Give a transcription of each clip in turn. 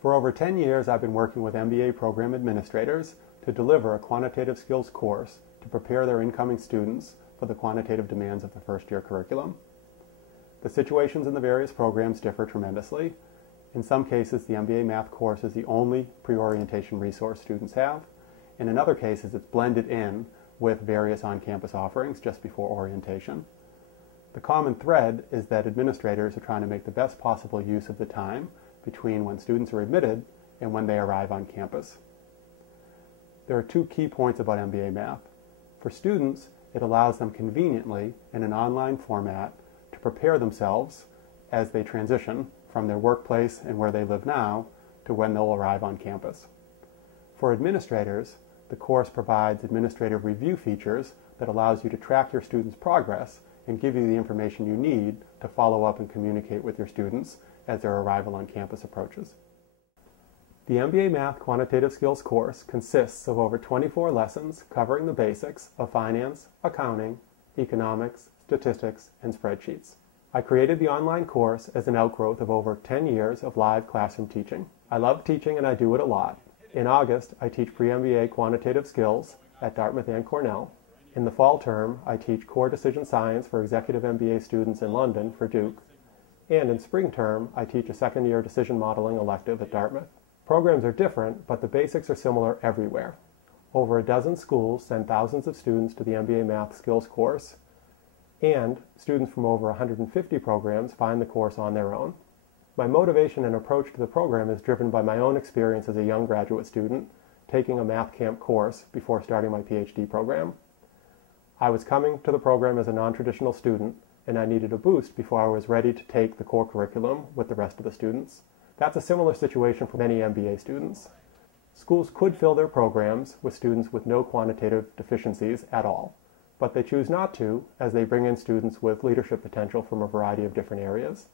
For over 10 years, I've been working with MBA program administrators to deliver a quantitative skills course to prepare their incoming students for the quantitative demands of the first-year curriculum. The situations in the various programs differ tremendously. In some cases, the MBA Math course is the only pre-orientation resource students have, and in other cases, it's blended in with various on-campus offerings just before orientation. The common thread is that administrators are trying to make the best possible use of the time between when students are admitted and when they arrive on campus. There are two key points about MBA Math. For students, it allows them conveniently in an online format to prepare themselves as they transition from their workplace and where they live now to when they'll arrive on campus. For administrators, the course provides administrative review features that allows you to track your students' progress and give you the information you need to follow up and communicate with your students as their arrival on campus approaches. The MBA Math Quantitative Skills course consists of over 24 lessons covering the basics of finance, accounting, economics, statistics, and spreadsheets. I created the online course as an outgrowth of over 10 years of live classroom teaching. I love teaching and I do it a lot. In August, I teach pre-MBA quantitative skills at Dartmouth and Cornell. In the fall term, I teach core decision science for executive MBA students in London for Duke. And in spring term, I teach a second-year decision modeling elective at Dartmouth. Programs are different, but the basics are similar everywhere. Over a dozen schools send thousands of students to the MBA Math skills course, and students from over 150 programs find the course on their own. My motivation and approach to the program is driven by my own experience as a young graduate student taking a math camp course before starting my PhD program. I was coming to the program as a non-traditional student, and I needed a boost before I was ready to take the core curriculum with the rest of the students. That's a similar situation for many MBA students. Schools could fill their programs with students with no quantitative deficiencies at all, but they choose not to as they bring in students with leadership potential from a variety of different areas.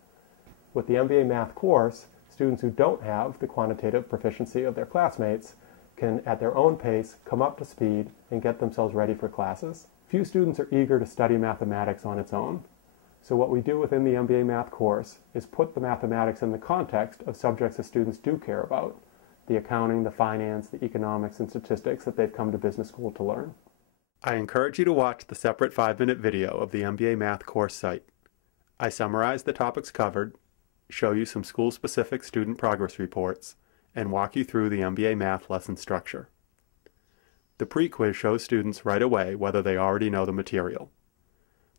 With the MBA Math course, students who don't have the quantitative proficiency of their classmates can, at their own pace, come up to speed and get themselves ready for classes. Few students are eager to study mathematics on its own. So what we do within the MBA Math course is put the mathematics in the context of subjects that students do care about, the accounting, the finance, the economics, and statistics that they've come to business school to learn. I encourage you to watch the separate 5-minute video of the MBA Math course site. I summarize the topics covered, show you some school-specific student progress reports, and walk you through the MBA Math lesson structure. The pre-quiz shows students right away whether they already know the material.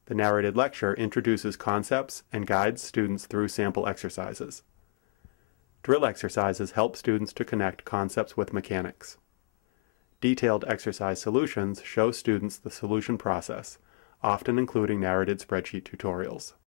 The narrated lecture introduces concepts and guides students through sample exercises. Drill exercises help students to connect concepts with mechanics. Detailed exercise solutions show students the solution process, often including narrated spreadsheet tutorials.